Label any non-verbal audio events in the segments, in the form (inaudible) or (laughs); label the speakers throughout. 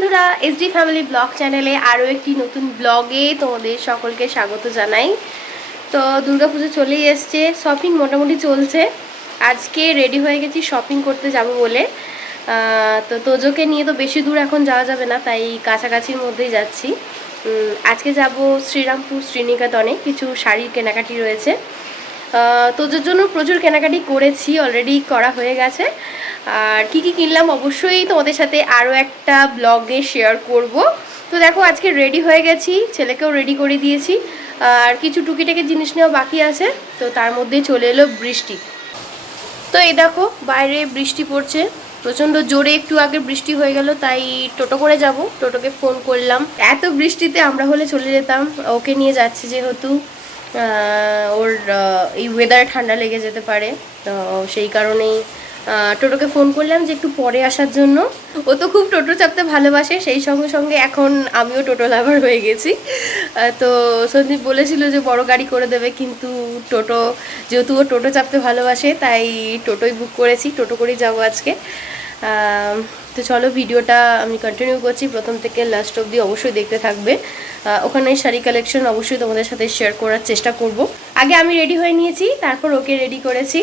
Speaker 1: বন্ধুরা SD family blog চ্যানেলে আরও একটি নতুন ব্লগে তোমাদের সকলকে স্বাগত জানাই। তো দুর্গাপুজো চলেই এসছে শপিং মোটামুটি চলছে। আজকে রেডি হয়ে গেছি শপিং করতে যাব বলে। তো তোজোকে নিয়ে তো বেশি দূর এখন যাওয়া যাবে না, তাই কাছাকাছির মধ্যেই যাচ্ছি। আজকে যাব শ্রীরামপুর, শ্রীনিকেতনে। কিছু শাড়ির কেনাকাটি রয়েছে। তোজোর জন্য প্রচুর কেনাকাটি করেছি অলরেডি করা হয়ে গেছে। আর কি কি কিনলাম অবশ্যই তোমাদের সাথে আরও একটা ব্লগে শেয়ার করব। তো দেখো, আজকে রেডি হয়ে গেছি, ছেলেকেও রেডি করে দিয়েছি। আর কিছু টুকিটাকি জিনিস নেওয়া বাকি আছে, তো তার মধ্যেই চলে এলো বৃষ্টি। তো এই দেখো, বাইরে বৃষ্টি পড়ছে, প্রচণ্ড জোরে একটু আগে বৃষ্টি হয়ে গেল, তাই টোটো করে যাব। টোটোকে ফোন করলাম। এত বৃষ্টিতে আমরা হলে চলে যেতাম, ওকে নিয়ে যাচ্ছি যেহেতু। ওর এই ওয়েদারে ঠান্ডা লেগে যেতে পারে। তো সেই কারণেই টোটোকে ফোন করলাম যে একটু পরে আসার জন্য। ও তো খুব টোটো চাপতে ভালোবাসে, সেই সঙ্গে সঙ্গে এখন আমিও টোটো লাভার হয়ে গেছি। তো সন্দীপ বলেছিল যে বড় গাড়ি করে দেবে, কিন্তু টোটো, যেহেতু ও টোটো চাপতে ভালোবাসে, তাই টোটোই বুক করেছি। টোটো করেই যাব আজকে। তো চলো ভিডিওটা আমি কন্টিনিউ করছি। প্রথম থেকে লাস্ট অবধি অবশ্যই দেখতে থাকবে। ওখানে শাড়ি কালেকশন অবশ্যই তোমাদের সাথে শেয়ার করার চেষ্টা করব। আগে আমি রেডি হয়ে নিয়েছি, তারপর ওকে রেডি করেছি।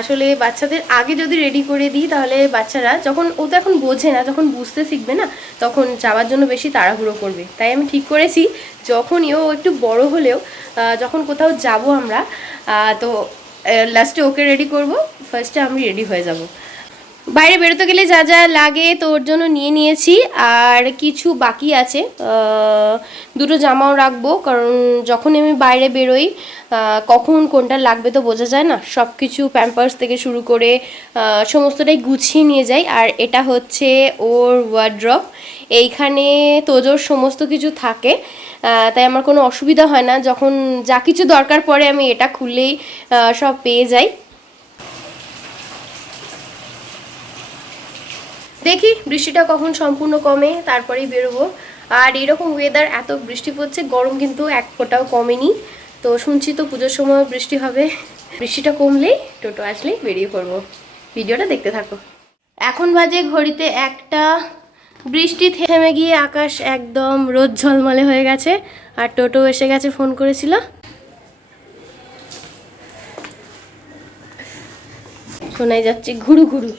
Speaker 1: আসলে বাচ্চাদের আগে যদি রেডি করে দিই, তাহলে বাচ্চারা যখন, ও তো এখন বোঝে না, যখন বুঝতে শিখবে না, তখন যাওয়ার জন্য বেশি তাড়াহুড়ো করবে। তাই আমি ঠিক করেছি, যখনই ও একটু বড় হলেও যখন কোথাও যাব আমরা তো লাস্টে ওকে রেডি করব ফার্স্টে আমি রেডি হয়ে যাব। বাইরে বেরোতে গেলে যা যা লাগে তো ওর জন্য নিয়ে নিয়েছি। আর কিছু বাকি আছে। দুটো জামাও রাখব, কারণ যখন আমি বাইরে বেরোই কখন কোনটা লাগবে তো বোঝা যায় না। সব কিছু প্যাম্পার্স থেকে শুরু করে সমস্তটাই গুছিয়ে নিয়ে যাই। আর এটা হচ্ছে ওর ওয়ার্ড্রপ এইখানে তোজোর সমস্ত কিছু থাকে। তাই আমার কোনো অসুবিধা হয় না। যখন যা কিছু দরকার পড়ে আমি এটা খুললেই সব পেয়ে যাই। দেখি বৃষ্টিটা কখন সম্পূর্ণ কমে, তারপরেই বেরোবো। আর এরকম ওয়েদার এত বৃষ্টি পড়ছে, গরম কিন্তু এক ফোঁটাও কমেনি। তো শুনছি তো পুজোর সময় বৃষ্টি হবে। বৃষ্টিটা কমলেই টোটো আসলেই বেরিয়ে পড়ব। ভিডিওটা দেখতে থাকো। এখন বাজে ঘড়িতে একটা। বৃষ্টি থেমে গিয়ে আকাশ একদম রোদ ঝলমলে হয়ে গেছে। আর টোটো এসে গেছে ফোন করেছিল। শোনাই যাচ্ছে ঘুরু ঘুরু।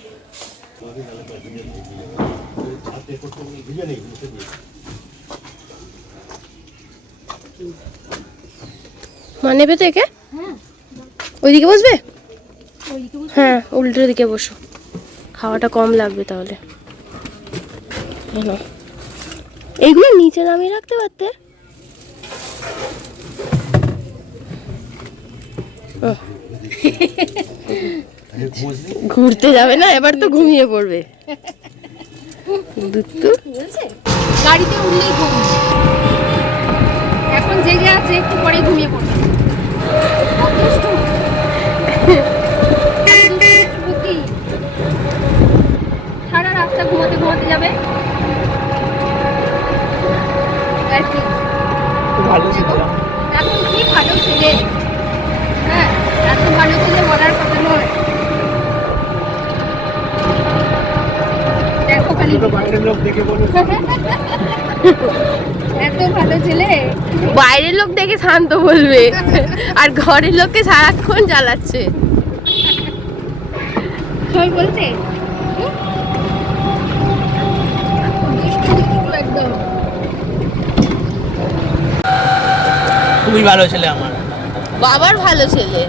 Speaker 1: মা নেবে তো একে ওইদিকে বসবে? হ্যাঁ উল্টো দিকে বসো। খাওয়াটা কম লাগবে তাহলে। এইগুলো নিচে নামিয়ে রাখতে পারতে? ও, (laughs) ঘুরতে যাবে না এবার তো ঘুমিয়ে পড়বে।
Speaker 2: গাড়িতে উঠলেই ঘুম। এখন জেগে আছে একটু পরে ঘুমিয়ে পড়বে। সারা রাস্তা ঘুমাতে ঘুমাতে যাবে। আর কি? দেখো, এখন কি ভালো ছেলে হ্যাঁ এত ভালো ছেলে বলার কথা নয় দেখো খালি
Speaker 3: বাইরের লোক দেখে বলে।
Speaker 2: এত ভালো ছেলে।
Speaker 1: বাইরের লোক দেখে শান্ত বলবে। আর ঘরের লোককে সারাক্ষণ জ্বালাচ্ছে।
Speaker 2: সবাই বলছে?
Speaker 3: খুবই ভালো ছেলে আমার।
Speaker 1: বাবার ভালো ছেলে।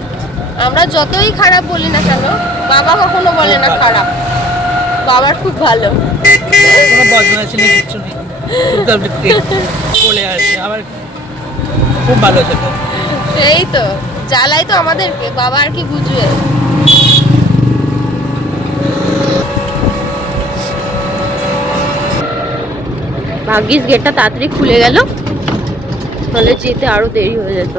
Speaker 1: আমরা যতই খারাপ বলি না কেন বাবা কখনো বলে না খারাপ। বাবার খুব ভালো। এই তো, জ্বালাই তো আমাদেরকে, বাবা আর কি বুঝবে? ভাগ্যিস গেটটা তাড়াতাড়ি খুলে গেল তাহলে যেতে আরও দেরি হয়ে যেত।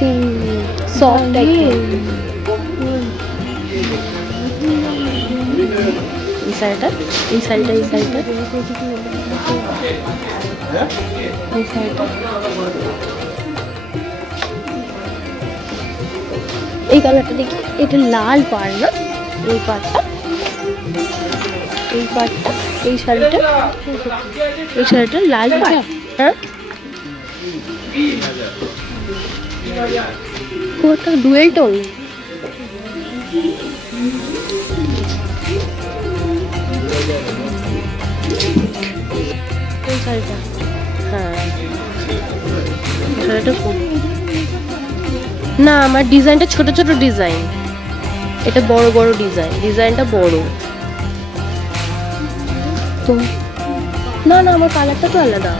Speaker 1: সফট এই শাড়িটা এই শাড়িটা এই শাড়িটা এই শাড়িটা এই কালারটা দেখি এটা লাল পাড় না এই পাড়টা এই পাড়টা এই শাড়িটা এই শাড়িটা লাল পাড় হ্যাঁ ওটা ডুয়েল টোন শাড়িটা। হ্যাঁ। শাড়িটা না আমার ডিজাইনটা ছোট ছোট ডিজাইন। এটা বড় বড় ডিজাইন ডিজাইনটা বড়। তো না না আমার কালারটা তো আলাদা।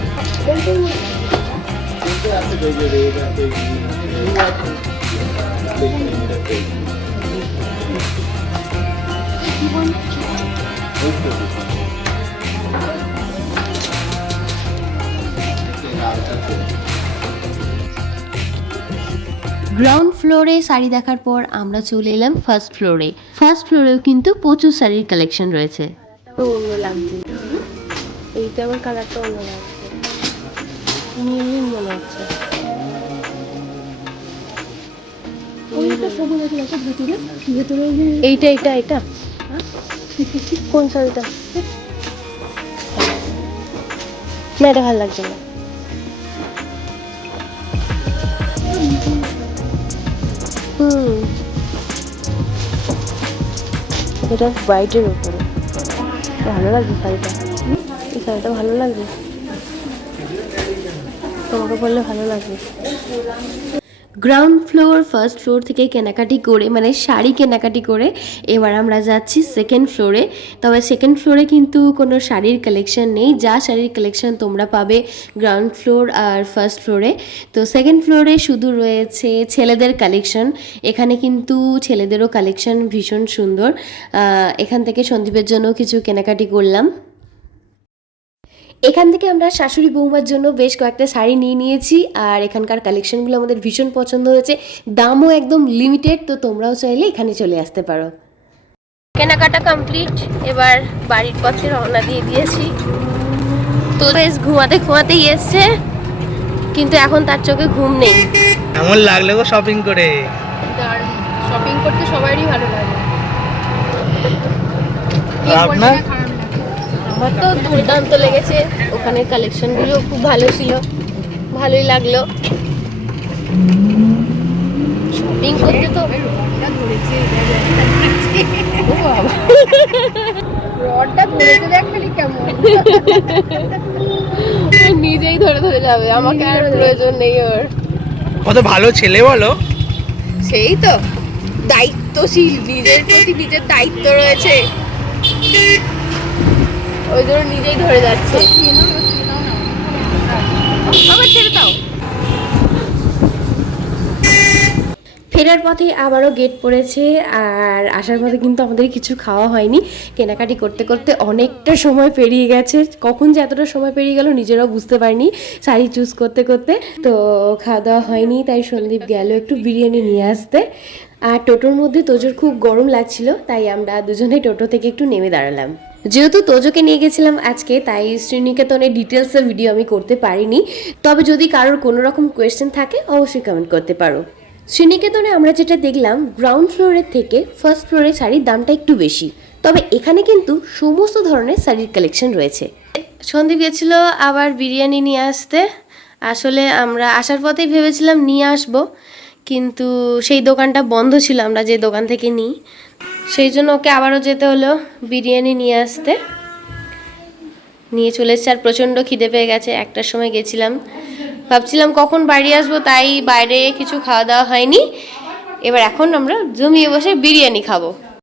Speaker 1: গ্রাউন্ড ফ্লোরে শাড়ি দেখার পর আমরা চলে এলাম ফার্স্ট ফ্লোরে ফার্স্ট ফ্লোরেও কিন্তু প্রচুর শাড়ির কালেকশন রয়েছে। এইটা আমার কালারটা অন্য লাগছে। মনে হচ্ছে। এইটা এইটা এইটা। কোন শাড়িটা? না, এটা ভালো লাগছে না। হুম। এটা হোয়াইটের উপরে। ভালো লাগছে শাড়িটা। এই শাড়িটা ভালো লাগছে? তোমাকে বললে ভালো লাগবে। গ্রাউন্ড ফ্লোর ফার্স্ট ফ্লোর থেকে কেনাকাটি করে মানে শাড়ি কেনাকাটি করে, এবার আমরা যাচ্ছি সেকেন্ড ফ্লোরে তবে সেকেন্ড ফ্লোরে কিন্তু কোনো শাড়ির কালেকশন নেই। যা শাড়ির কালেকশন তোমরা পাবে গ্রাউন্ড ফ্লোর আর ফার্স্ট ফ্লোরে তো সেকেন্ড ফ্লোরে শুধু রয়েছে ছেলেদের কালেকশন এখানে কিন্তু ছেলেদেরও কালেকশন ভীষণ সুন্দর। এখান থেকে সন্দীপের জন্য কিছু কেনাকাটি করলাম। এখান থেকে আমরা শাশুড়ি বৌমার জন্য বেশ কয়েকটা শাড়ি নিয়ে নিয়েছি আর এখানকার কালেকশনগুলো আমাদের ভীষণ পছন্দ হয়েছে। দামও একদম লিমিটেড তো তোমরাও চাইলে এখানে চলে আসতে পারো। কেনাকাটা কমপ্লিট এবার বাড়ির পথে রওনা দিয়ে দিয়েছি। তো বেশ ঘুমাতে ঘুমাতেই এসছে কিন্তু এখন তার চোখে ঘুম নেই।
Speaker 3: এমন লাগল গো শপিং করে?
Speaker 2: শপিং করতে সবারই ভালো লাগে।
Speaker 3: আপনার?
Speaker 1: আমার তো দুর্দান্ত লেগেছে। ওখানের কালেকশনগুলো খুব ভালো ছিল। ভালোই লাগল। শপিং করতে তো নিজেই ধরে ধরে যাবে। আমাকে আর প্রয়োজন নেই ওর।
Speaker 3: কত ভালো ছেলে বলো।
Speaker 1: সেই তো। দায়িত্বশীল নিজের প্রতি নিজের দায়িত্ব রয়েছে। ওই জন্য নিজেই ধরে যাচ্ছে। আবার ছেড়ে দাও। ফেরার পথে আবারও গেট পড়েছে আর আসার পথে কিন্তু আমাদের কিছু খাওয়া হয়নি। কেনাকাটি করতে করতে অনেকটা সময় পেরিয়ে গেছে। কখন যে এতটা সময় পেরিয়ে গেল নিজেরাও বুঝতে পারিনি। শাড়ি চুজ করতে করতে তো খাওয়া দাওয়া হয়নি তাই সন্দীপ গেল একটু বিরিয়ানি নিয়ে আসতে। আর টোটোর মধ্যে তোজোর খুব গরম লাগছিল তাই আমরা দুজনে টোটো থেকে একটু নেমে দাঁড়ালাম। যেহেতু তোজোকে নিয়ে গেছিলাম আজকে, তাই শ্রীনিকেতনের ডিটেলসের ভিডিও আমি করতে পারিনি। তবে যদি কারোর কোনো রকম কোয়েশ্চেন থাকে, অবশ্যই কমেন্ট করতে পারো। শ্রীনিকেতনে আমরা যেটা দেখলাম গ্রাউন্ড ফ্লোরের থেকে ফার্স্ট ফ্লোরে শাড়ির দামটা একটু বেশি। তবে এখানে কিন্তু সমস্ত ধরনের শাড়ির কালেকশন রয়েছে। সন্দীপ গেছিল আবার বিরিয়ানি নিয়ে আসতে। আসলে আমরা আসার পথেই ভেবেছিলাম নিয়ে আসব, কিন্তু সেই দোকানটা বন্ধ ছিল, আমরা যে দোকান থেকে নিই। সেই জন্য ওকে আবারও যেতে হলো বিরিয়ানি নিয়ে আসতে। নিয়ে চলে এসছে আর প্রচণ্ড খিদে পেয়ে গেছে। একটার সময় গেছিলাম। ভাবছিলাম কখন বাড়ি আসব, তাই বাইরে কিছু খাওয়া দাওয়া হয়নি। এবার এখন আমরা জমিয়ে বসে বিরিয়ানি খাব।